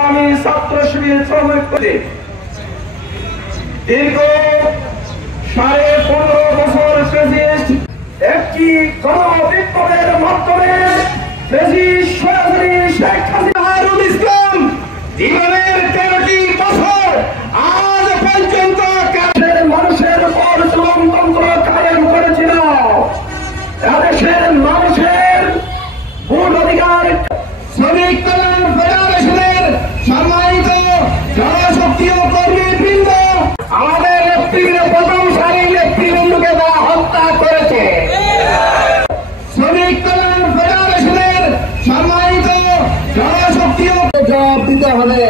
ইসলামী ছাত্র শিবির শ্রমিক করে দীর্ঘ 15.5 বছর ফ্যাসিস্ট একটি গণবিপ্লবের মাধ্যমে ফ্যাসিস্ট সরাসরি শেখ হাসিনা ইসলাম জীবনের 13টি বছর আজ পর্যন্ত মানুষের উপর জুলুমতন্ত্র কায়েম করেছিল। এদেশের মানুষের ভোট অধিকার শ্রমিক কল্যাণ ফেডারেশনের সম্মানিত জনশক্তি ও কর্মীবৃন্দ আমাদের নেতৃত্বের প্রথম সারির নেতৃবৃন্দকে তারা হত্যা করেছে। শ্রমিক কল্যাণ ফেডারেশনের সম্মানিত জনশক্তি ও জবাব দিতে হবে।